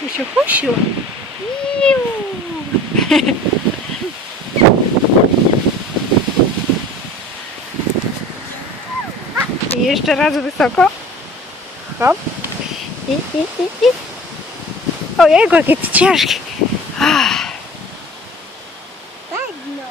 Husiu, husiu. Iu. I jeszcze raz wysoko. Hop. I, i, i, i. Ojejku, jakie ty ciężkie. Ah. Ładno.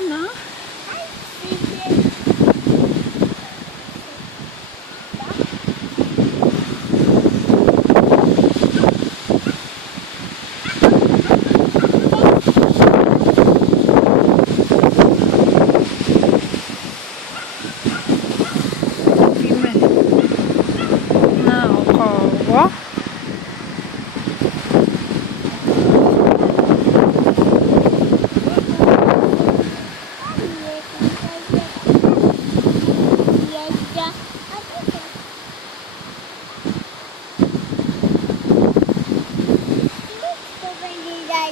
Não.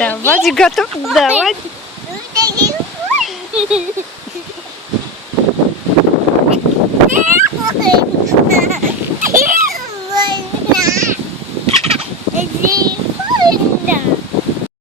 Давайте готов, Давай.